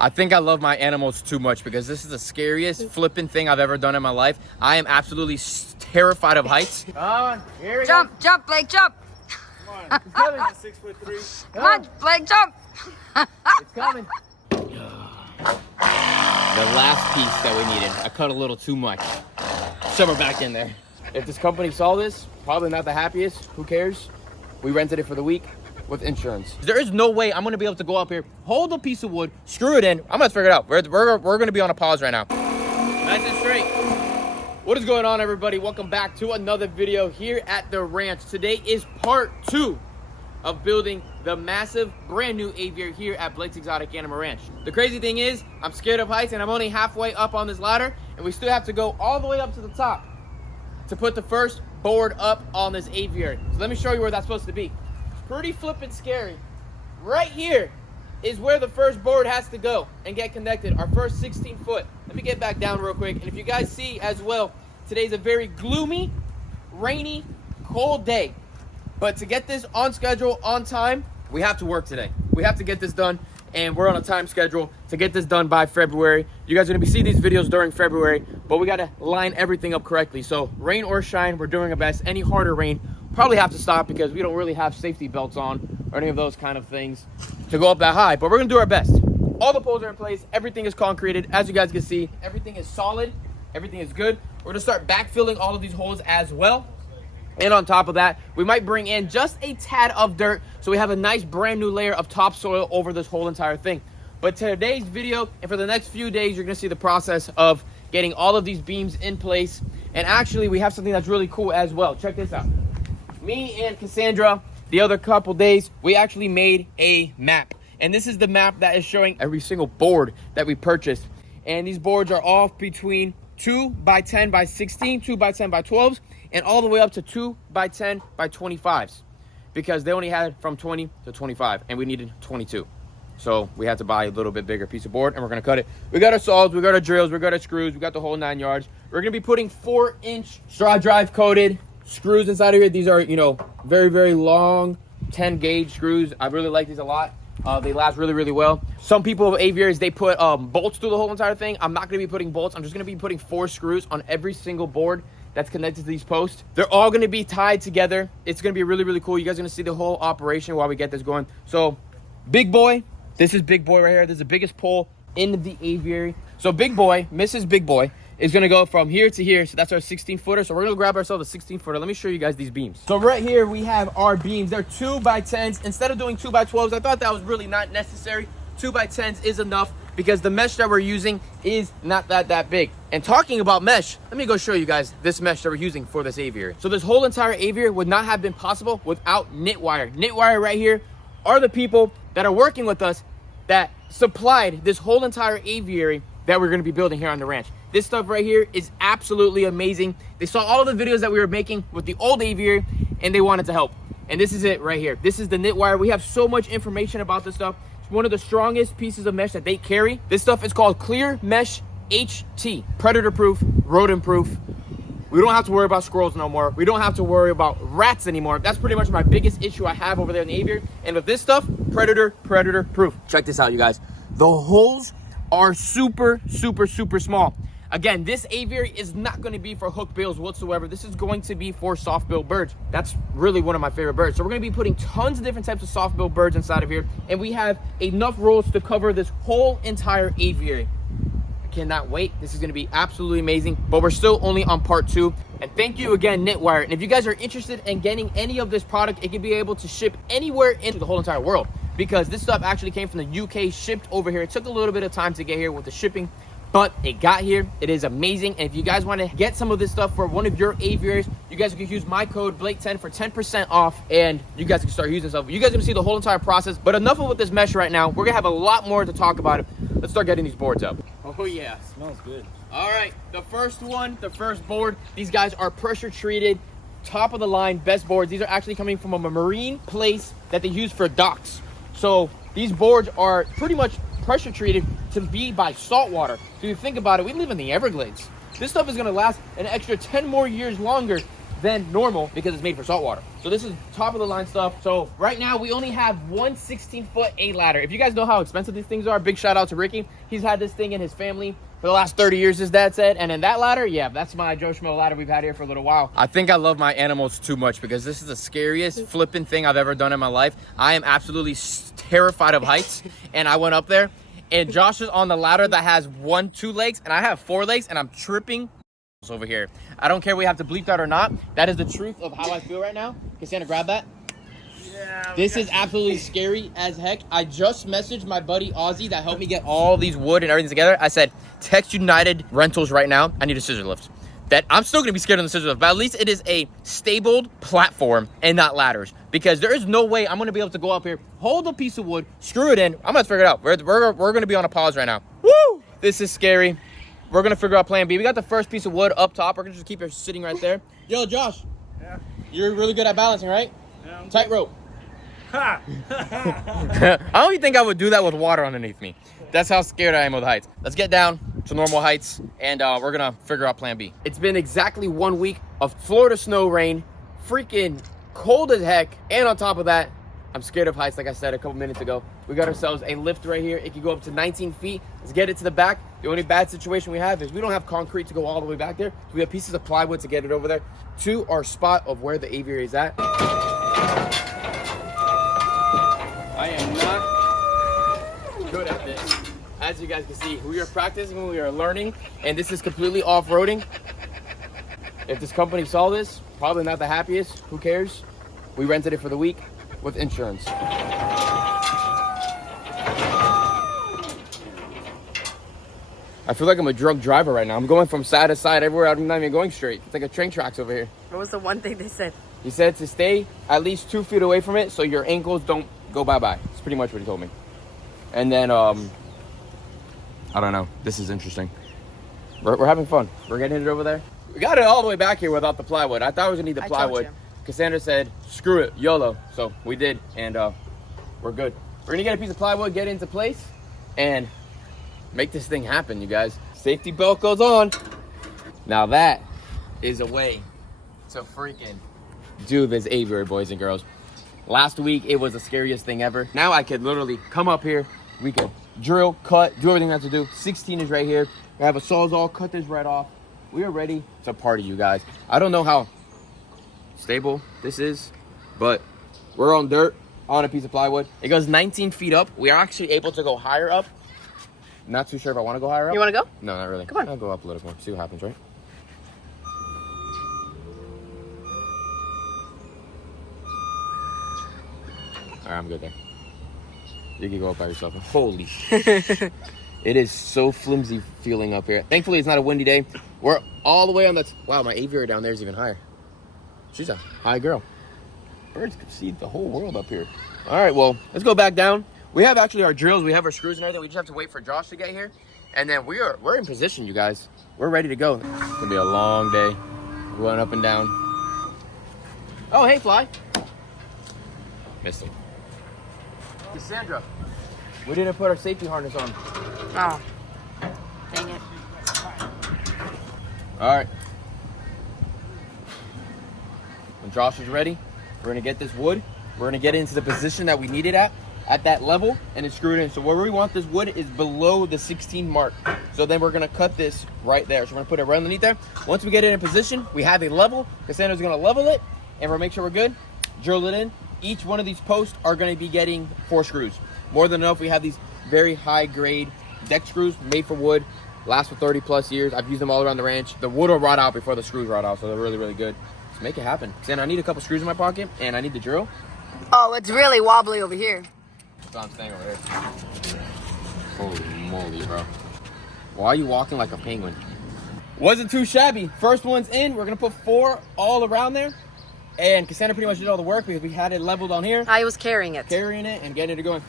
I think I love my animals too much because this is the scariest flipping thing I've ever done in my life. I am absolutely terrified of heights. Come on, here we Jump, go. jump, Blake, jump. Come on, it's coming. 6'3". Come on, Blake, jump. It's coming. The last piece that we needed. I cut a little too much. Shove her back in there. If this company saw this, probably not the happiest. Who cares? We rented it for the week with insurance. There is no way I'm gonna be able to go up here, hold a piece of wood, screw it in. I'm gonna figure it out. We're gonna be on a pause right now. Nice and straight. What is going on, everybody? Welcome back to another video here at the ranch. Today is part 2 of building the massive brand new aviary here at Blake's Exotic Animal Ranch. The crazy thing is, I'm scared of heights and I'm only halfway up on this ladder, and we still have to go all the way up to the top to put the first board up on this aviary. So let me show you where that's supposed to be. It's pretty flippin' scary. Right here is where the first board has to go and get connected, our first 16 foot. Let me get back down real quick. And if you guys see as well, today's a very gloomy, rainy, cold day. But to get this on schedule, on time, we have to work today. We have to get this done, and we're on a time schedule to get this done by February. You guys are gonna be seeing these videos during February, but we gotta line everything up correctly. So rain or shine, we're doing our best. Any harder rain, probably have to stop because we don't really have safety belts on or any of those kind of things to go up that high, but we're gonna do our best. All the poles are in place, everything is concreted. As you guys can see, everything is solid, everything is good. We're gonna start backfilling all of these holes as well. And on top of that, we might bring in just a tad of dirt so we have a nice brand new layer of topsoil over this whole entire thing. But today's video, and for the next few days, you're gonna see the process of getting all of these beams in place. And actually, we have something that's really cool as well. Check this out. Me and Cassandra, the other couple days, we actually made a map. And this is the map that is showing every single board that we purchased. And these boards are all between 2 by 10 by 16, 2 by 10 by 12s, and all the way up to 2 by 10 by 25s, because they only had from 20 to 25 and we needed 22. So we had to buy a little bit bigger piece of board, and we're gonna cut it. We got our saws, we got our drills, we got our screws, we got the whole 9 yards. We're gonna be putting 4-inch straw drive coated screws inside of here. These are, you know, very, very long 10 gauge screws. I really like these a lot. They last really, really well. Some people of aviaries, they put bolts through the whole entire thing. I'm not gonna be putting bolts. I'm just gonna be putting 4 screws on every single board that's connected to these posts. They're all gonna be tied together. It's gonna be really, really cool. You guys are gonna see the whole operation while we get this going. So, big boy, this is big boy right here. This is the biggest pole in the aviary. So big boy, Mrs. Big Boy, is gonna go from here to here. So that's our 16 footer. So we're gonna grab ourselves a 16 footer. Let me show you guys these beams. So right here we have our beams. They're 2 by 10s. Instead of doing 2 by 12s, I thought that was really not necessary. 2 by 10s is enough because the mesh that we're using is not that big. And talking about mesh, let me go show you guys this mesh that we're using for this aviary. So this whole entire aviary would not have been possible without Knitwire. Knitwire right here are the people that are working with us that supplied this whole entire aviary that we're gonna be building here on the ranch. This stuff right here is absolutely amazing. They saw all of the videos that we were making with the old aviary and they wanted to help. And this is it right here. This is the Knitwire. We have so much information about this stuff. It's one of the strongest pieces of mesh that they carry. This stuff is called Clear Mesh HT. Predator proof, rodent proof. We don't have to worry about squirrels no more. We don't have to worry about rats anymore. That's pretty much my biggest issue I have over there in the aviary. And with this stuff, predator proof. Check this out, you guys. The holes are super small. Again, this aviary is not going to be for hook bills whatsoever. This is going to be for soft-billed birds. That's really one of my favorite birds. So we're going to be putting tons of different types of soft-billed birds inside of here. And we have enough rolls to cover this whole entire aviary. I cannot wait. This is going to be absolutely amazing. But we're still only on part 2. And thank you again, Knitwire. And if you guys are interested in getting any of this product, it can be able to ship anywhere into the whole entire world, because this stuff actually came from the UK, shipped over here. It took a little bit of time to get here with the shipping, but it got here. It is amazing. And if you guys want to get some of this stuff for one of your aviaries, you guys can use my code Blake10 for 10% off, and you guys can start using stuff. You guys are gonna see the whole entire process. But enough of with this mesh right now. We're gonna have a lot more to talk about it. Let's start getting these boards up. Oh yeah, Smells good. all right, the first board, these guys are pressure treated, top of the line, best boards. These are actually coming from a marine place that they use for docks. So these boards are pretty much pressure treated to be by salt water. So you think about it, we live in the Everglades. This stuff is gonna last an extra 10 more years longer than normal because it's made for saltwater. So this is top of the line stuff. So right now we only have one 16-foot A ladder. If you guys know how expensive these things are, big shout out to Ricky. He's had this thing in his family for the last 30 years, his dad said. And then that ladder, yeah, that's my Joe Schmo ladder we've had here for a little while. I think I love my animals too much because this is the scariest flipping thing I've ever done in my life. I am absolutely terrified of heights. And I went up there and Josh is on the ladder that has 2 legs and I have 4 legs and I'm tripping over here. I don't care if we have to bleep that or not. That is the truth of how I feel right now. Cassandra, grab that. Yeah. This is absolutely scary as heck. I just messaged my buddy Ozzy that helped me get all these wood and everything together. I said, text United Rentals right now. I need a scissor lift. That I'm still gonna be scared on the scissor lift, but at least it is a stabled platform and not ladders. Because there is no way I'm gonna be able to go up here, hold a piece of wood, screw it in. I'm gonna figure it out. We're gonna be on a pause right now. Woo! This is scary. We're gonna figure out plan B. We got the first piece of wood up top. We're gonna just keep it sitting right there. Yo, Josh. Yeah. You're really good at balancing, right? Yeah. Tightrope. Ha! I don't even think I would do that with water underneath me. That's how scared I am of heights. Let's get down to normal heights and we're gonna figure out plan B. It's been exactly 1 week of Florida snow rain, freaking cold as heck. And on top of that, I'm scared of heights, like I said a couple minutes ago. We got ourselves a lift right here. It can go up to 19 feet. Let's get it to the back. The only bad situation we have is we don't have concrete to go all the way back there. So we have pieces of plywood to get it over there to our spot of where the aviary is at. I am not good at this. As you guys can see, we are practicing, we are learning, and this is completely off-roading. If this company saw this, probably not the happiest. Who cares? We rented it for the week with insurance. I feel like I'm a drunk driver right now. I'm going from side to side everywhere. I'm not even going straight. It's like a train tracks over here. What was the one thing they said? He said to stay at least 2 feet away from it so your ankles don't go bye-bye. That's pretty much what he told me. And then, I don't know. This is interesting. We're having fun. We're getting it over there. We got it all the way back here without the plywood. I thought we was gonna need the plywood. Cassandra said, screw it, YOLO. So we did, and we're good. We're gonna get a piece of plywood, get it into place, and make this thing happen, you guys. Safety belt goes on. Now that is a way to freaking do this aviary, boys and girls. Last week, it was the scariest thing ever. Now I could literally come up here. We could drill, cut, do everything I have to do. 16 is right here. We have a sawzall, cut this right off. We are ready to party, you guys. I don't know how stable this is, but we're on dirt, on a piece of plywood. It goes 19 feet up. We are actually able to go higher up. Not too sure if I want to go higher up. You want to go? No, not really. Come on. I'll go up a little more, see what happens, right? All right, I'm good there. You can go up by yourself. Holy shit. It is so flimsy feeling up here. Thankfully, it's not a windy day. We're all the way on the... Wow, my aviary down there is even higher. She's a high girl. Birds can see the whole world up here. All right, well, let's go back down. We have actually our drills. We have our screws and everything. We just have to wait for Josh to get here. And then we're in position, you guys. We're ready to go. It's going to be a long day. Going up and down. Oh, hey, Fly. Missed him. Cassandra, we didn't put our safety harness on. Oh, dang it. All right. When Josh is ready, we're gonna get this wood. We're gonna get it into the position that we need it at that level, and it's screwed in. So where we want this wood is below the 16 mark. So then we're gonna cut this right there. So we're gonna put it right underneath there. Once we get it in position, we have a level. Cassandra's gonna level it, and we'll make sure we're good. Drill it in. Each one of these posts are gonna be getting 4 screws. More than enough. We have these very high grade deck screws made for wood. Last for 30 plus years. I've used them all around the ranch. The wood will rot out before the screws rot out, so they're really, really good. Let's make it happen. Santa, I need a couple screws in my pocket, and I need the drill. Oh, it's really wobbly over here. So I'm staying over here. Holy moly, bro. Why are you walking like a penguin? Wasn't too shabby. First one's in. We're gonna put 4 all around there. And Cassandra pretty much did all the work because we had it leveled on here. I was carrying it. Carrying it and getting it going.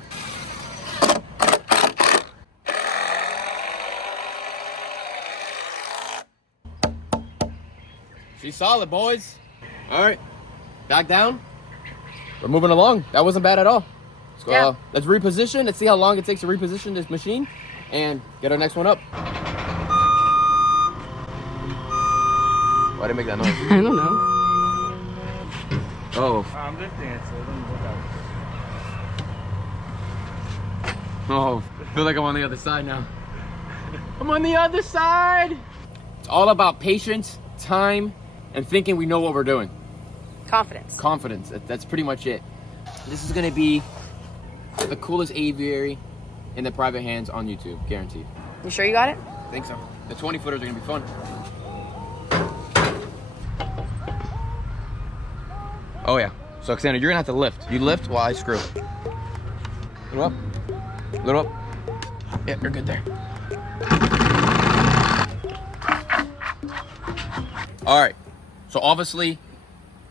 She's solid, boys. All right, back down. We're moving along. That wasn't bad at all. Let's go. Yeah. Let's reposition. Let's see how long it takes to reposition this machine and get our next one up. Why did it make that noise? I don't know. Oh. I'm lifting it, so it doesn't work out. Oh, I feel like I'm on the other side now. I'm on the other side. It's all about patience, time, and thinking we know what we're doing. Confidence. Confidence, that's pretty much it. This is gonna be the coolest aviary in the private hands on YouTube, guaranteed. You sure you got it? I think so. The 20 footers are gonna be fun. Oh yeah. So Xander, you're gonna have to lift. You lift while I screw. Little up. Little up. Yeah, you're good there. All right. So obviously,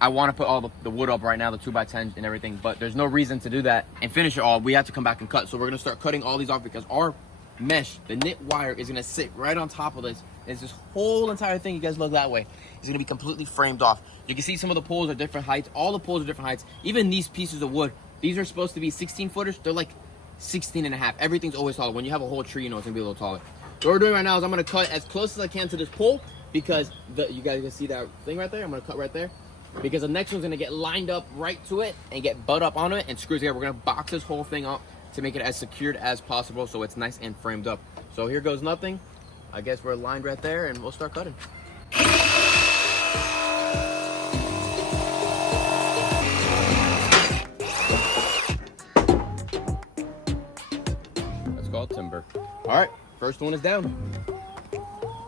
I want to put all the wood up right now, the 2x10s and everything, but there's no reason to do that and finish it all. We have to come back and cut. So we're gonna start cutting all these off because our mesh, the knit wire, is gonna sit right on top of this. It's this whole entire thing, you guys look that way, is gonna be completely framed off. You can see some of the poles are different heights. All the poles are different heights. Even these pieces of wood, these are supposed to be 16 footers. They're like 16 and a half. Everything's always taller. When you have a whole tree, you know it's gonna be a little taller. So what we're doing right now is I'm gonna cut as close as I can to this pole because you guys can see that thing right there. I'm gonna cut right there because the next one's gonna get lined up right to it and get butt up on it and screws together. We're gonna box this whole thing up to make it as secured as possible so it's nice and framed up. So here goes nothing. I guess we're lined right there and we'll start cutting. That's called timber. All right, first one is down.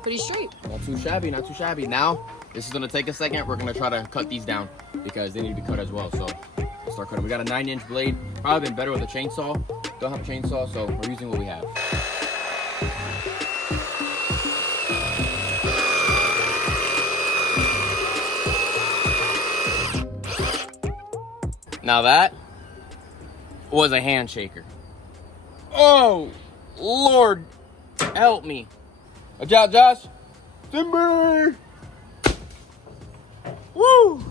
Pretty straight. Not too shabby, not too shabby. Now, this is gonna take a second. We're gonna try to cut these down because they need to be cut as well. So let's start cutting. We got a 9-inch blade. Probably been better with a chainsaw. Don't have a chainsaw, so we're using what we have. Now that was a handshaker. Oh, Lord, help me. Watch out, Josh. Timber. Woo.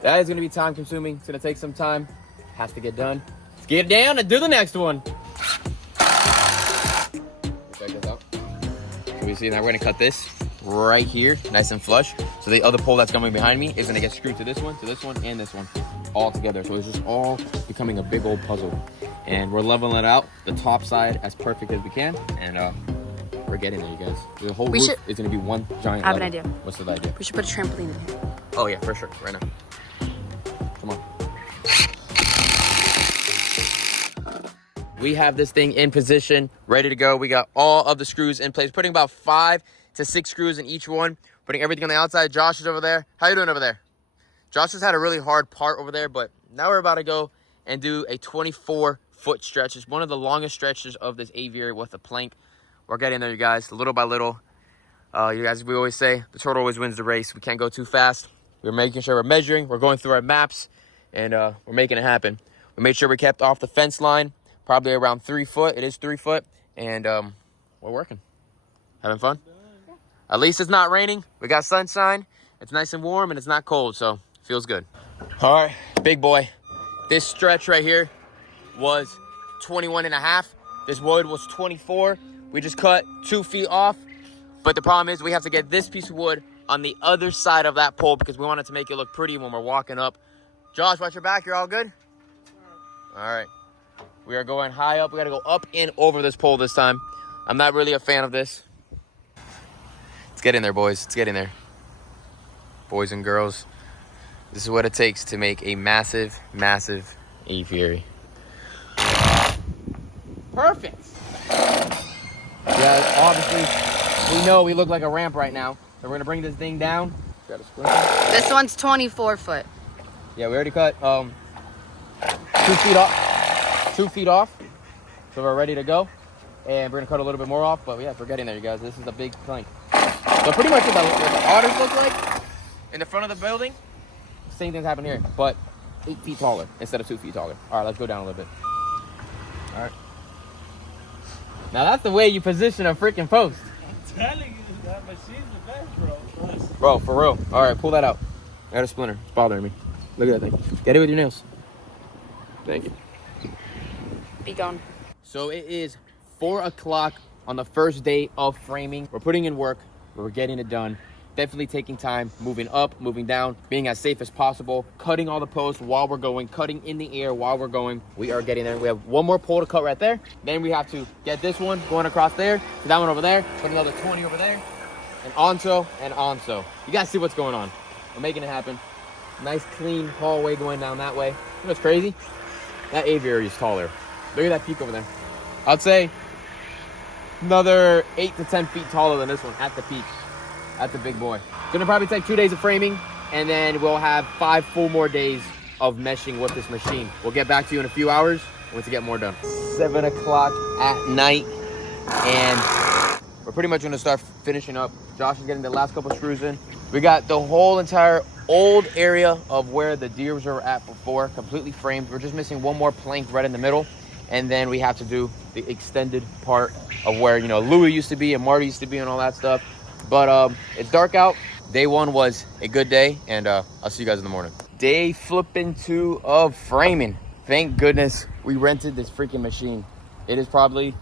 That is gonna be time consuming. It's gonna take some time. Has to get done. Let's get down and do the next one. Check this out. So we see now we're gonna cut this right here, nice and flush. So the other pole that's coming behind me is gonna get screwed to this one, and this one, all together. So it's just all becoming a big old puzzle. And we're leveling it out, the top side as perfect as we can. And we're getting there, you guys. The whole roof is gonna be one giant I have level. an idea. What's the idea? We should put a trampoline in here. Oh yeah, for sure, right now. Come on. We have this thing in position, ready to go. We got all of the screws in place, putting about 5 to 6 screws in each one, putting everything on the outside. Josh is over there. How you doing over there? Josh has had a really hard part over there, but now we're about to go and do a 24-foot stretch. It's one of the longest stretches of this aviary with a plank. We're getting there, you guys, little by little. You guys, we always say, the turtle always wins the race. We can't go too fast. We're making sure we're measuring. We're going through our maps, and we're making it happen. We made sure we kept off the fence line, probably around 3 foot. It is 3 foot, and we're working. Having fun? Yeah. At least it's not raining. We got sunshine. It's nice and warm, and it's not cold, so feels good. All right, big boy. This stretch right here was 21 and a half. This wood was 24. We just cut 2 feet off, but the problem is we have to get this piece of wood on the other side of that pole because we want it to make it look pretty when we're walking up. Josh, watch your back. You're all good? All right. We are going high up. We got to go up and over this pole this time. I'm not really a fan of this. Let's get in there, boys. Let's get in there. Boys and girls, this is what it takes to make a massive, massive aviary. Perfect. Yeah, obviously, we know we look like a ramp right now. So we're going to bring this thing down. This one's 24 foot. Yeah, we already cut 2 feet off. 2 feet off. So we're ready to go. And we're going to cut a little bit more off. But yeah, we're getting there, you guys. This is a big plank. So pretty much what the otters look like in the front of the building, same things happen here, but 8 feet taller instead of 2 feet taller. All right, let's go down a little bit. All right. Now that's the way you position a freaking post. I'm telling you, that machine's the best, bro. Bro, for real. All right, pull that out. I got a splinter. It's bothering me. Look at that thing. Get it with your nails. Thank you. Be gone. So it is 4 o'clock on the first day of framing. We're putting in work. We're getting it done. definitely taking time, moving up, moving down, being as safe as possible, cutting all the posts while we're going, cutting in the air while we're going. We are getting there. We have one more pole to cut right there. Then we have to get this one going across there, to that one over there, put another 20 over there, and onto and onto. You guys see what's going on. We're making it happen. Nice clean hallway going down that way. You know what's crazy? That aviary is taller. Look at that peak over there. I'd say another 8 to 10 feet taller than this one at the peak. At the big boy. Gonna probably take 2 days of framing, and then we'll have 5 full more days of meshing with this machine. We'll get back to you in a few hours once we get more done. 7 o'clock at night, and we're pretty much gonna start finishing up. Josh is getting the last couple screws in. We got the whole entire old area of where the deers were at before completely framed. We're just missing one more plank right in the middle, and then we have to do the extended part of where, you know, Louis used to be and Marty used to be and all that stuff. But it's dark out. Day 1 was a good day, and I'll see you guys in the morning. Day flipping 2 of framing. Thank goodness we rented this freaking machine. It is probably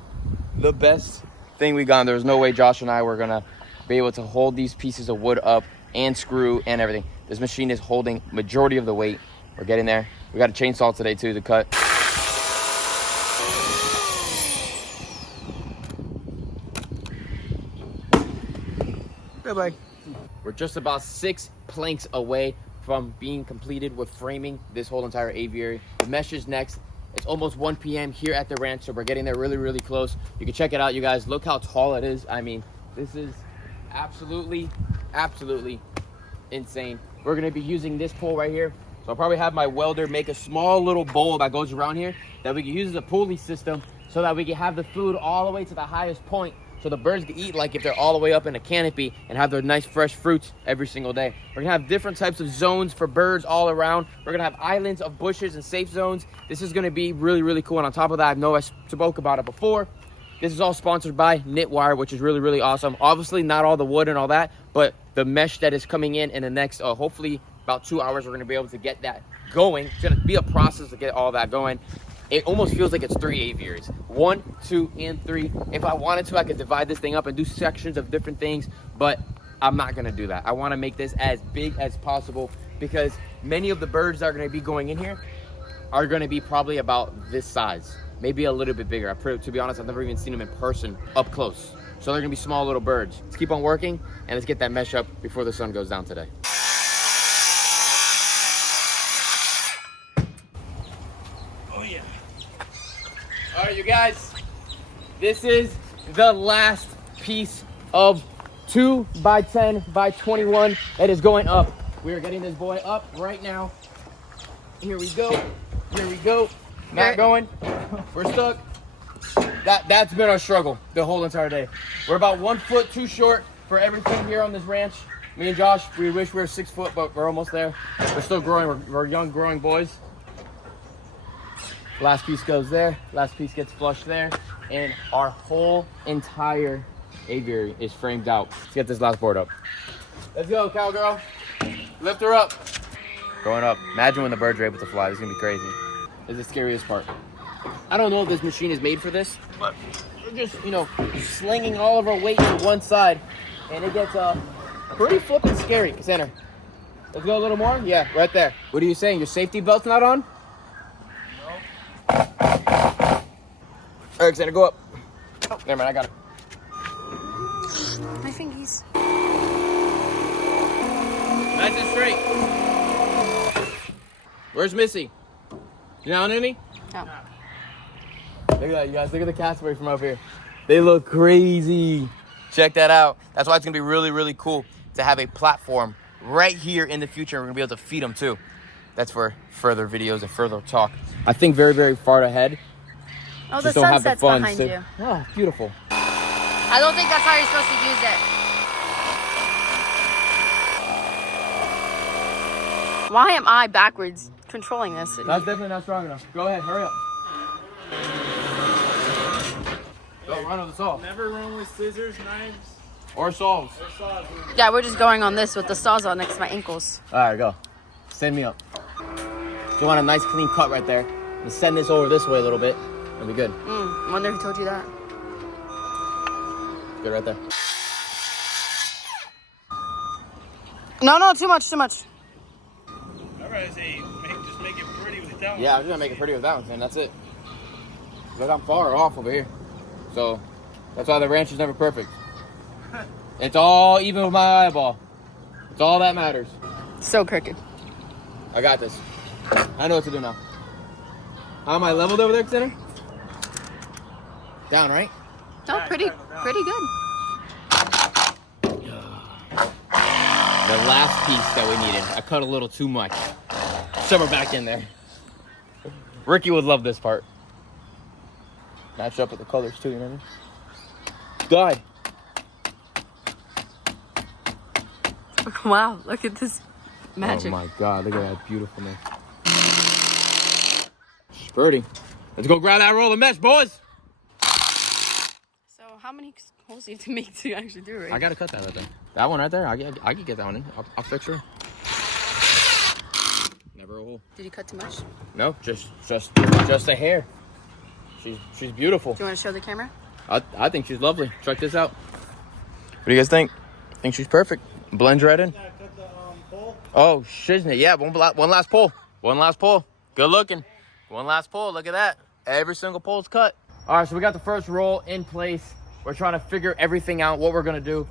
the best thing we got. There was no way Josh and I were gonna be able to hold these pieces of wood up and screw and everything. This machine is holding majority of the weight. We're getting there. We got a chainsaw today too to cut. Bye-bye. We're just about 6 planks away from being completed with framing this whole entire aviary. The mesh is next. It's almost 1 p.m. here at the ranch, so we're getting there really, really close. You can check it out, you guys. Look how tall it is. I mean, this is absolutely insane. We're gonna be using this pole right here. So I'll probably have my welder make a small little bowl that goes around here that we can use as a pulley system so that we can have the food all the way to the highest point, so the birds can eat like if they're all the way up in a canopy and have their nice fresh fruits every single day. We're gonna have different types of zones for birds all around. We're gonna have islands of bushes and safe zones. This is gonna be really, really cool. And on top of that, I know I spoke about it before. This is all sponsored by Knitwire, which is really, really awesome. Obviously, not all the wood and all that, but the mesh that is coming in the next, hopefully about 2 hours, we're gonna be able to get that going. It's gonna be a process to get all that going. It almost feels like it's 3 aviaries. 1, 2, and 3. If I wanted to, I could divide this thing up and do sections of different things, but I'm not gonna do that. I wanna make this as big as possible because many of the birds that are gonna be going in here are gonna be probably about this size, maybe a little bit bigger. To be honest, I've never even seen them in person up close. So they're gonna be small little birds. Let's keep on working and let's get that mesh up before the sun goes down today. All right, you guys, this is the last piece of 2 by 10 by 21 that is going up. We are getting this boy up right now. Here we go. Here we go. Not going. We're stuck. That's been our struggle the whole entire day. We're about 1 foot too short for everything here on this ranch. Me and Josh, we wish we were 6 foot, but we're almost there. We're still growing. We're young, growing boys. Last piece goes there, last piece gets flushed there, and our whole entire aviary is framed out. Let's get this last board up. Let's go, cowgirl. Lift her up. Going up. Imagine when the birds are able to fly. This is gonna be crazy. This is the scariest part. I don't know if this machine is made for this, but we're just, you know, slinging all of our weight to one side, and it gets pretty flippin' scary. Cassandra, let's go a little more. Yeah, right there. What are you saying? Your safety belt's not on? Alexander, go up. Oh, never mind, I got it. My fingies. Nice and straight. Where's Missy? You down any? No. Look at that, you guys. Look at the cassowaries from up here. They look crazy. Check that out. That's why it's going to be really, really cool to have a platform right here in the future. We're going to be able to feed them too. That's for further videos and further talk. I think very, very far ahead. Oh, the sunset's behind you. Oh, beautiful. I don't think that's how you're supposed to use it. Why am I backwards controlling this? That's definitely not strong enough. Go ahead, hurry up. Go, run with the saw. Never run with scissors, knives, or saws. or saws. Yeah, we're just going on this with the saws on next to my ankles. All right, go. Send me up. You want a nice clean cut right there. And send this over this way a little bit. It'll be good. Wonder who told you that. Good right there. No, too much. I'd rather say just make it pretty with that one. Yeah, I'm just gonna make it pretty with that one, and that's it. But I'm far off over here, so that's why the ranch is never perfect. It's all even with my eyeball. It's all that matters. So crooked. I got this. I know what to do now. How am I leveled over there, Center? Down, right? No, pretty good. The last piece that we needed. I cut a little too much. Shove her back in there. Ricky would love this part. Match up with the colors too, you know what I mean? Die. Wow, look at this magic. Oh my God, look at that beautifulness. Spurting. Let's go grab that roll of mesh, boys. So how many holes do you have to make to actually do it, right? I gotta cut that right there. That one right there, I can get that one in. I'll fix her. Never a hole. Did you cut too much? Do No, just a hair. She's beautiful. you want to show the camera? I think she's lovely. Check this out. What do you guys think? Think she's perfect? Blends right in. Cut the pole. Oh, shiznit. Yeah, one last pull. One last pull. Good looking. One last pull. Look at that. Every single pull's cut. All right, so we got the first roll in place. We're trying to figure everything out, what we're going to do.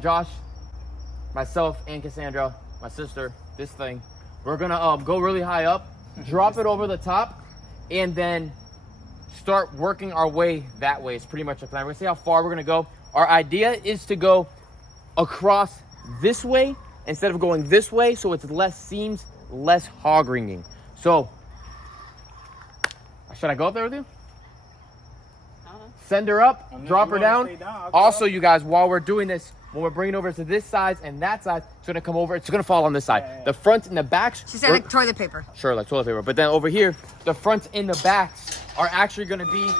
Josh, myself, and Cassandra, my sister, this thing. We're going to go really high up, drop it over the top, and then start working our way that way. It's pretty much the plan. We're going to see how far we're going to go. Our idea is to go across this way instead of going this way, so it's less seams, less hog ringing. So, should I go up there with you? Send her up, drop her down. Also, you guys, while we're doing this, when we're bringing over to this side and that side, it's gonna come over, it's gonna fall on this side. Yeah. The front and the backs. She said like toilet paper. Sure, like toilet paper. But then over here, the fronts and the backs are actually gonna be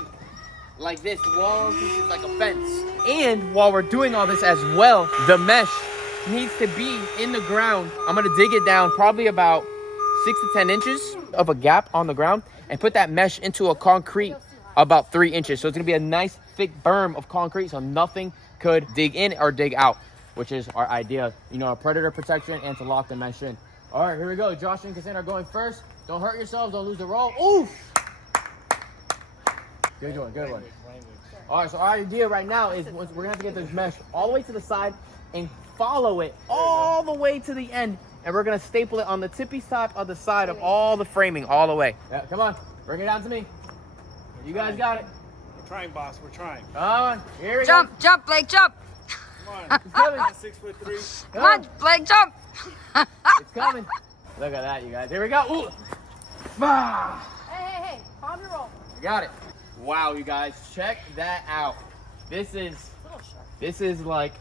like this, long pieces like a fence. And while we're doing all this as well, the mesh needs to be in the ground. I'm gonna dig it down probably about 6 to 10 inches of a gap on the ground and put that mesh into a concrete about 3 inches. So it's gonna be a nice thick berm of concrete so nothing could dig in or dig out, which is our idea, you know, predator protection and to lock the mesh in. All right, here we go. Josh and Cassandra are going first. Don't hurt yourselves, don't lose the roll. Oof! Good one, good one. All right, so our idea right now is we're gonna have to get this mesh all the way to the side and follow it all the way to the end. And we're gonna staple it on the tippy top of the side of all the framing all the way. Yeah, come on, bring it down to me. You guys got it. We're trying, boss. We're trying. Come on, here we Jump, jump, Blake, jump. Come on. It's coming. 6'3". Come on, Blake, jump. It's coming. Look at that, you guys. Here we go. Ooh. Ah. Hey, calm your roll. You got it. Wow, you guys, check that out. This is like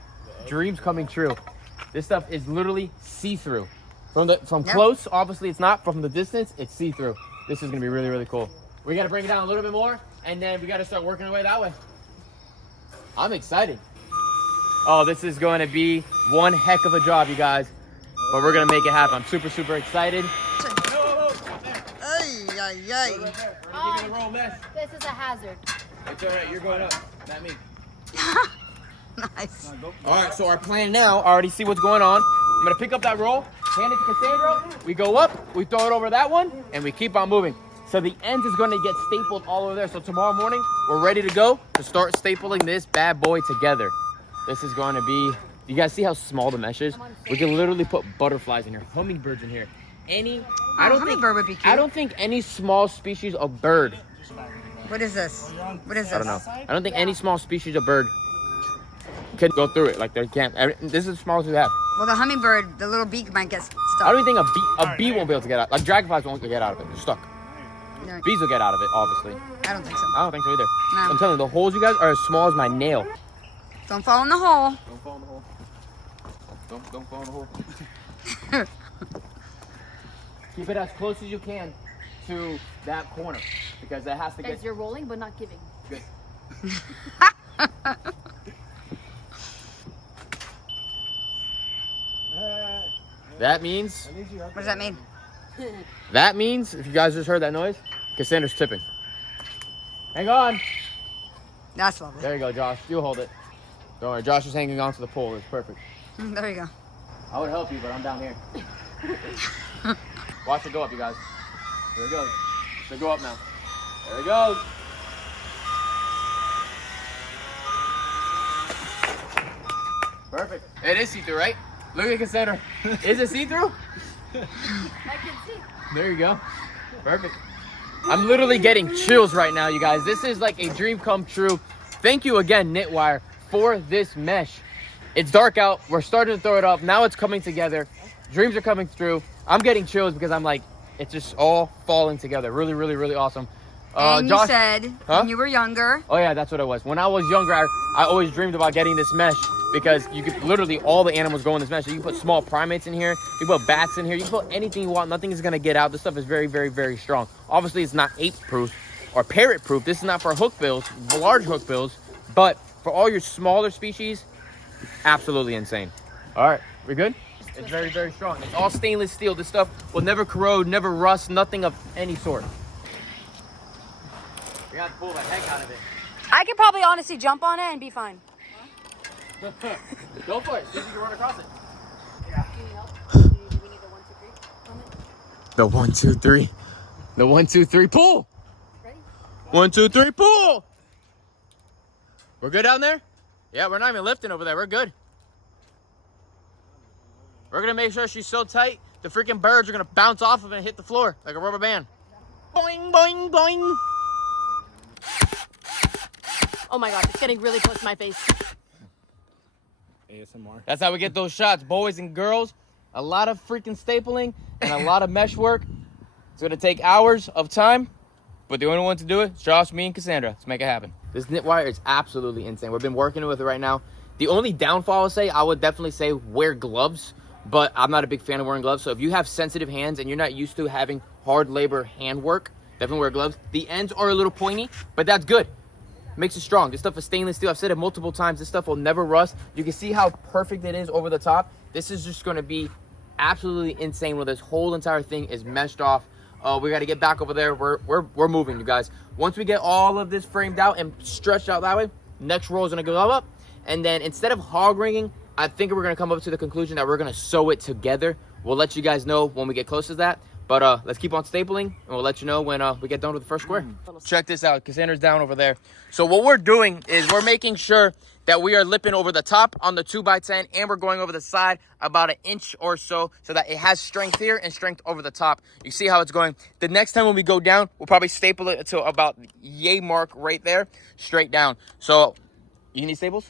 dreams coming true. This stuff is literally see-through. From close, obviously it's not. From the distance, it's see-through. This is gonna be really, really cool. We gotta bring it down a little bit more, and then we gotta start working our way that way. I'm excited. Oh, this is going to be one heck of a job, you guys. But we're gonna make it happen. I'm super, super excited. Ay, ay, ay. We're gonna give you a roll mesh. This is a hazard. It's all right, you're going up, not me. Nice. All right, so our plan now, I already see what's going on. I'm gonna pick up that roll, hand it to Cassandra. We go up, we throw it over that one, and we keep on moving. So the end is gonna get stapled all over there. So tomorrow morning, we're ready to go to start stapling this bad boy together. This is going to be, you guys see how small the mesh is? We can literally put butterflies in here, hummingbirds in here. Hummingbird would be cute. I don't think any small species of bird. What is this? What is this? I don't know. I don't think any small species of bird can go through it. Like they can't. This is the smallest we have. Well, the hummingbird, the little beak might get stuck. I don't even think a bee won't be able to get out. Like dragonflies won't get out of it. They're stuck. No, Bees will get out of it, obviously. I don't think so. I don't think so either. No. I'm telling you, the holes, you guys, are as small as my nail. Don't fall in the hole. Don't fall in the hole. Don't fall in the hole. Keep it as close as you can to that corner because that has to get. Guys, you're rolling but not giving. Good. That means. What does that mean? That means, if you guys just heard that noise, Cassandra's tipping. Hang on. That's lovely. There you go, Josh. You hold it. Don't worry, Josh is hanging on to the pole. It's perfect. There you go. I would help you, but I'm down here. Watch it go up, you guys. There it goes. Should go up now. There it goes. Perfect. It is see-through, right? Look at Cassandra. Is it see-through? I can see. There you go. Perfect. I'm literally getting chills right now, you guys. This is like a dream come true. Thank you again, Knitwire, for this mesh. It's dark out. We're starting to throw it up. Now it's coming together. Dreams are coming through. I'm getting chills because I'm like, it's just all falling together. Really, really, really awesome. And Josh, you said when you were younger. Oh yeah, that's what it was. When I was younger, I always dreamed about getting this mesh because you could literally, all the animals go in this mesh. So you can put small primates in here, you can put bats in here, you can put anything you want. Nothing is gonna get out. This stuff is very, very, very strong. Obviously, it's not ape proof or parrot proof. This is not for hookbills, large hookbills, but for all your smaller species, absolutely insane. All right, we good? It's very, very strong. It's all stainless steel. This stuff will never corrode, never rust, nothing of any sort. We got to pull the heck out of it. I could probably honestly jump on it and be fine. Go for it. See if you can run across it. Yeah. Do you need help? Do we need the 1, 2, 3 on it? The 1, 2, 3. The 1, 2, 3. Pull. Ready? 1, 2, 3. Pull. We're good down there? Yeah, we're not even lifting over there. We're good. We're going to make sure she's so tight, the freaking birds are going to bounce off of it and hit the floor like a rubber band. Boing, boing, boing. Oh my god, it's getting really close to my face. ASMR. That's how we get those shots, boys and girls. A lot of freaking stapling and a lot of mesh work. It's going to take hours of time, but the only one to do it is Josh, me, and Cassandra. Let's make it happen. This Knitwire is absolutely insane. We've been working with it right now. The only downfall I would definitely say wear gloves, but I'm not a big fan of wearing gloves. So if you have sensitive hands and you're not used to having hard labor hand work, definitely wear gloves. The ends are a little pointy, but that's good. Makes it strong. This stuff is stainless steel. I've said it multiple times. This stuff will never rust. You can see how perfect it is over the top. This is just going to be absolutely insane when this whole entire thing is meshed off. We got to get back over there. We're moving, you guys. Once we get all of this framed out and stretched out that way, next roll is going to go up. And then instead of hog ringing, I think we're going to come up to the conclusion that we're going to sew it together. We'll let you guys know when we get close to that. But let's keep on stapling, and we'll let you know when we get done with the first square. Check this out. Cassandra's down over there. So what we're doing is we're making sure that we are lipping over the top on the 2x10, and we're going over the side about 1 inch or so that it has strength here and strength over the top. You see how it's going. The next time when we go down, we'll probably staple it to about yay mark right there, straight down. So you need staples?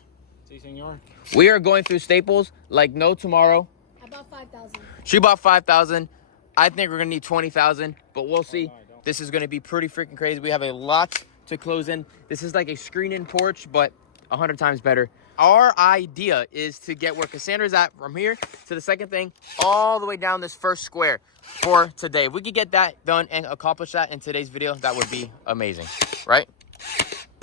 Si, senor. We are going through staples like no tomorrow. I bought 5,000. She bought 5,000. I think we're going to need 20,000, but we'll see. This is going to be pretty freaking crazy. We have a lot to close in. This is like a screen-in porch, but 100 times better. Our idea is to get where Cassandra's at from here to the second thing, all the way down this first square for today. If we could get that done and accomplish that in today's video, that would be amazing, right?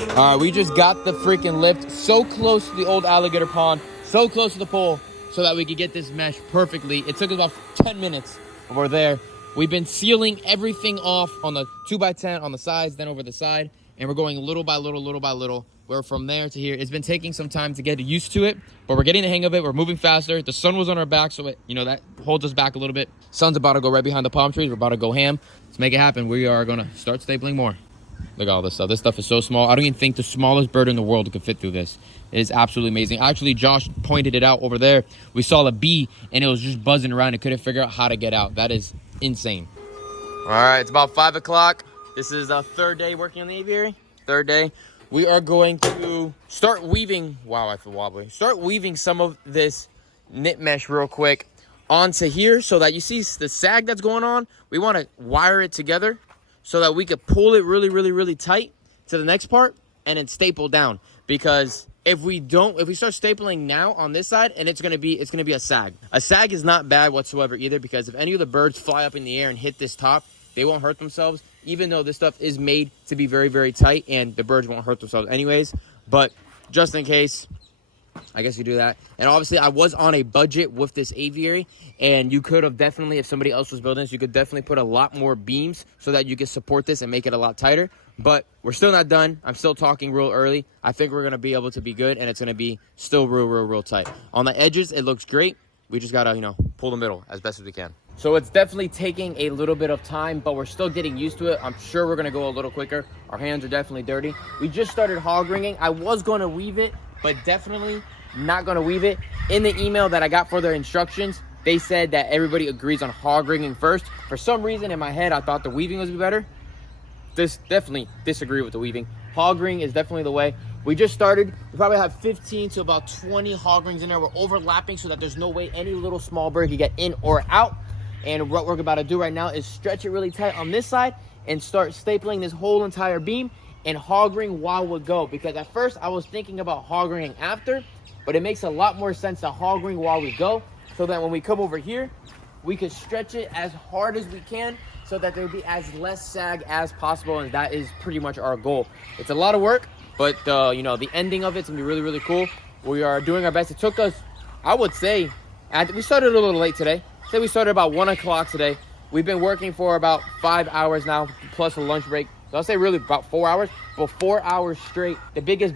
All right, we just got the freaking lift so close to the old alligator pond, so close to the pole, so that we could get this mesh perfectly. It took us about 10 minutes. We're there. We've been sealing everything off on the 2x10 on the sides, then over the side, and we're going little by little, little by little. We're from there to here. It's been taking some time to get used to it, but we're getting the hang of it. We're moving faster. The sun was on our back, so it, that holds us back a little bit. Sun's about to go right behind the palm trees. We're about to go ham. Let's make it happen. We are going to start stapling more. Look at all this stuff. This stuff is so small. I don't even think the smallest bird in the world could fit through this. It is absolutely amazing. Actually, Josh pointed it out over there. We saw a bee, and it was just buzzing around. It couldn't figure out how to get out. That is insane. All right, it's about 5 o'clock. This is the third day working on the aviary. Third day. We are going to start weaving. Wow, I feel wobbly. Start weaving some of this knit mesh real quick onto here so that you see the sag that's going on. We want to wire it together so that we could pull it really, really, really tight to the next part and then staple down. Because if we start stapling now on this side, and it's gonna be a sag. A sag is not bad whatsoever either, because if any of the birds fly up in the air and hit this top, they won't hurt themselves, even though this stuff is made to be very, very tight, and the birds won't hurt themselves anyways. But just in case, I guess you do that. And obviously, I was on a budget with this aviary, and you could have definitely, if somebody else was building this, you could definitely put a lot more beams so that you could support this and make it a lot tighter. But we're still not done. I'm still talking real early. I think we're going to be able to be good, and it's going to be still real tight. On the edges, it looks great. We just gotta, you know, pull the middle as best as we can. So it's definitely taking a little bit of time, but we're still getting used to it. I'm sure we're gonna go a little quicker. Our hands are definitely dirty. We just started hog ringing. I was gonna weave it, but definitely not gonna weave it. In the email that I got for their instructions, they said that everybody agrees on hog ringing first. For some reason in my head, I thought the weaving was better. This definitely disagree with the weaving. Hog ring is definitely the way. We just started. We probably have 15 to about 20 hog rings in there. We're overlapping so that there's no way any little small bird can get in or out. And what we're about to do right now is stretch it really tight on this side and start stapling this whole entire beam and hog ring while we go. Because at first I was thinking about hog ringing after, but it makes a lot more sense to hog ring while we go, so that when we come over here, we can stretch it as hard as we can so that there will be as less sag as possible. And that is pretty much our goal. It's a lot of work, but you know, the ending of it's gonna be really, really cool. We are doing our best. It took us, I would say, we started a little late today. Say we started about 1 o'clock today. We've been working for about 5 hours now, plus a lunch break. So I'll say really about 4 hours, but 4 hours straight. The biggest,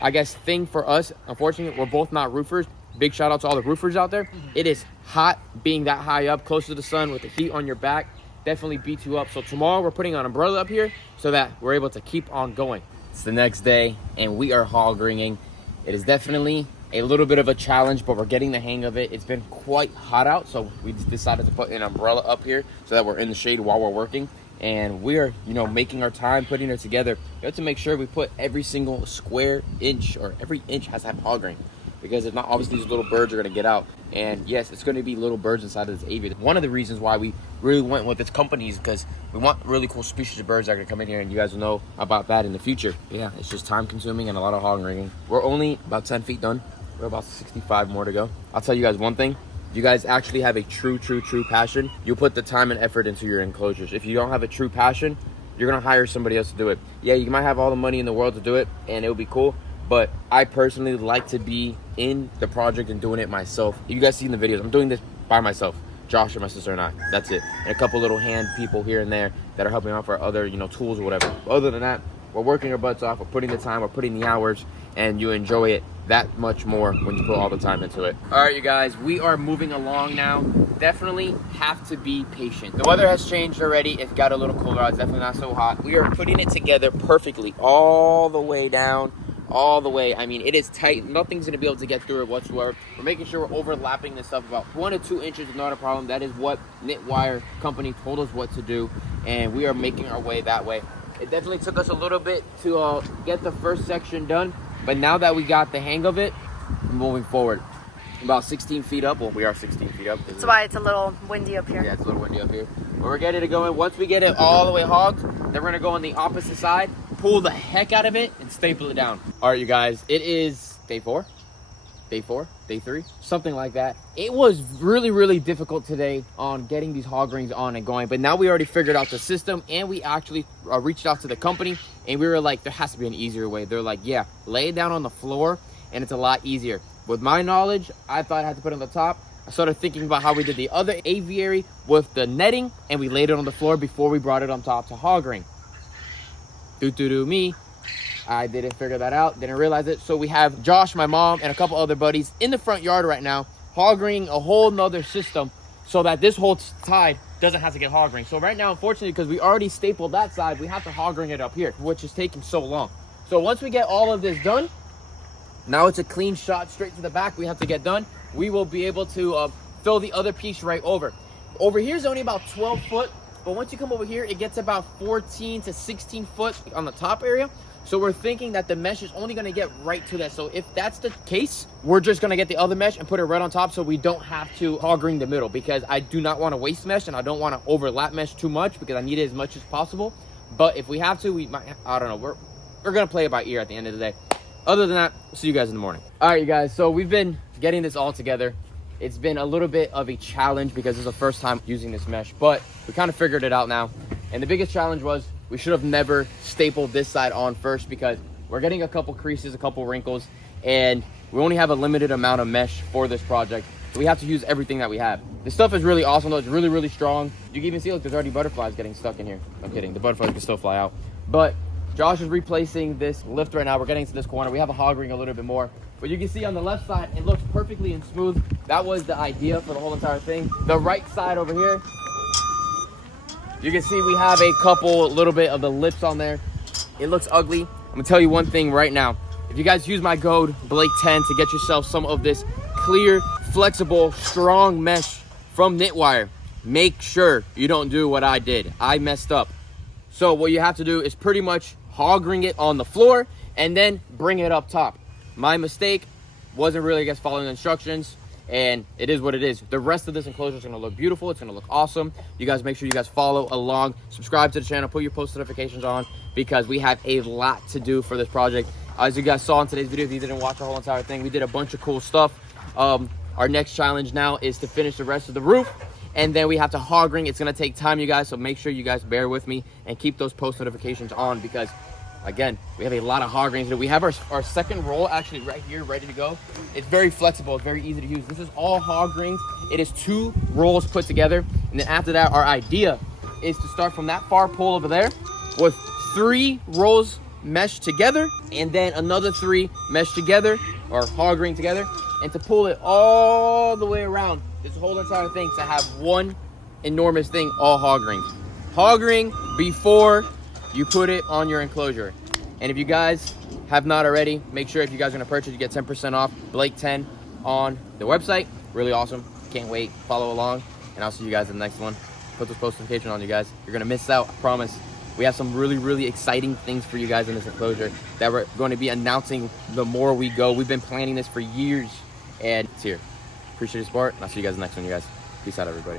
I guess, thing for us, unfortunately, we're both not roofers. Big shout out to all the roofers out there. It is hot being that high up, close to the sun with the heat on your back. Definitely beats you up. So tomorrow we're putting an umbrella up here so that we're able to keep on going. It's the next day and we are hog ringing. It is definitely a little bit of a challenge, but we're getting the hang of it. It's been quite hot out, so we decided to put an umbrella up here so that we're in the shade while we're working. And we are, you know, making our time, putting it together. We have to make sure we put every single square inch, or every inch has to have hog ring. Because if not, obviously these little birds are going to get out. And yes, it's going to be little birds inside of this aviary. One of the reasons why we really went with this company is because we want really cool species of birds that are going to come in here, and you guys will know about that in the future. Yeah, it's just time consuming and a lot of hog ringing. We're only about 10 feet done. We're about 65 more to go. I'll tell you guys one thing. If you guys actually have a true passion, you put the time and effort into your enclosures. If you don't have a true passion, you're going to hire somebody else to do it. Yeah, you might have all the money in the world to do it, and it'll be cool. But I personally like to be in the project and doing it myself. You guys see in the videos, I'm doing this by myself. Josh and my sister and I, that's it. And a couple little hand people here and there that are helping out for other, you know, tools or whatever. Other than that, we're working our butts off, we're putting the time, we're putting the hours, and you enjoy it that much more when you put all the time into it. All right, you guys, we are moving along now. Definitely have to be patient. The weather has changed already. It got a little cooler out. It's definitely not so hot. We are putting it together perfectly all the way down. All the way. I mean, it is tight. Nothing's going to be able to get through it whatsoever. We're making sure we're overlapping this stuff about 1 to 2 inches is not a problem. That is what Knitwire company told us what to do, and we are making our way that way. It definitely took us a little bit to get the first section done, but now that we got the hang of it, we're moving forward. About 16 feet up. Well, we are 16 feet up. That's why it's a little windy up here. Yeah, it's a little windy up here. But we're getting it going. Once we get it all the way hogged, then we're going to go on the opposite side, pull the heck out of it, and staple it down. All right, you guys, it is day 4, day 3, something like that. It was really difficult today on getting these hog rings on and going, but now we already figured out the system, and we actually reached out to the company, and we were like, there has to be an easier way. They're like, yeah, lay it down on the floor, and it's a lot easier. With my knowledge, I thought I had to put it on the top. I started thinking about how we did the other aviary with the netting, and we laid it on the floor before we brought it on top to hog ring. Me, I didn't figure that out, didn't realize it. So we have Josh, my mom, and a couple other buddies in the front yard right now, hog ringing a whole nother system so that this whole side doesn't have to get hog ring. So right now, unfortunately, because we already stapled that side, we have to hog ring it up here, which is taking so long. So once we get all of this done, now it's a clean shot straight to the back we have to get done. We will be able to fill the other piece right over. Over here is only about 12 foot, but once you come over here, it gets about 14 to 16 foot on the top area. So we're thinking that the mesh is only gonna get right to that. So if that's the case, we're just gonna get the other mesh and put it right on top so we don't have to hog ring the middle, because I do not wanna waste mesh and I don't wanna overlap mesh too much because I need it as much as possible. But if we have to, we might, I don't know, we're gonna play it by ear at the end of the day. Other than that, we'll see you guys in the morning. All right, you guys, so we've been getting this all together. It's been a little bit of a challenge because it's the first time using this mesh, but we kind of figured it out now. And the biggest challenge was we should have never stapled this side on first, because we're getting a couple creases, a couple wrinkles, and we only have a limited amount of mesh for this project. So we have to use everything that we have. This stuff is really awesome though. It's really strong. You can even see, look, there's already butterflies getting stuck in here. I'm kidding, the butterflies can still fly out. But Josh is replacing this lift right now. We're getting to this corner. We have a hog ring a little bit more. But you can see on the left side, it looks perfectly and smooth. That was the idea for the whole entire thing. The right side over here, you can see we have a little bit of the lips on there. It looks ugly. I'm gonna tell you one thing right now. If you guys use my code Blake10 to get yourself some of this clear, flexible, strong mesh from Knitwire, make sure you don't do what I did. I messed up. So what you have to do is pretty much hog ring it on the floor and then bring it up top. My mistake wasn't really, I guess, following the instructions, and it is what it is. The rest of this enclosure is gonna look beautiful. It's gonna look awesome. You guys make sure you guys follow along, subscribe to the channel, put your post notifications on, because we have a lot to do for this project. As you guys saw in today's video, if you didn't watch the whole entire thing, we did a bunch of cool stuff. Our next challenge now is to finish the rest of the roof, and then we have to hog ring. It's gonna take time, you guys, so make sure you guys bear with me and keep those post notifications on, because again, we have a lot of hog rings. We have our second roll actually right here, ready to go. It's very flexible, it's very easy to use. This is all hog rings. It is 2 rolls put together, and then after that, our idea is to start from that far pole over there with 3 rolls meshed together, and then another 3 meshed together, or hog ring together, and to pull it all the way around this whole entire thing to have one enormous thing, all hog ring. Hog ring before you put it on your enclosure. And if you guys have not already, make sure if you guys are gonna purchase, you get 10% off Blake10 on the website. Really awesome. Can't wait. Follow along, and I'll see you guys in the next one. Put those post notifications on, you guys. You're gonna miss out, I promise. We have some really, really exciting things for you guys in this enclosure that we're going to be announcing the more we go. We've been planning this for years, and it's here. Appreciate your support, and I'll see you guys in the next one, you guys. Peace out, everybody.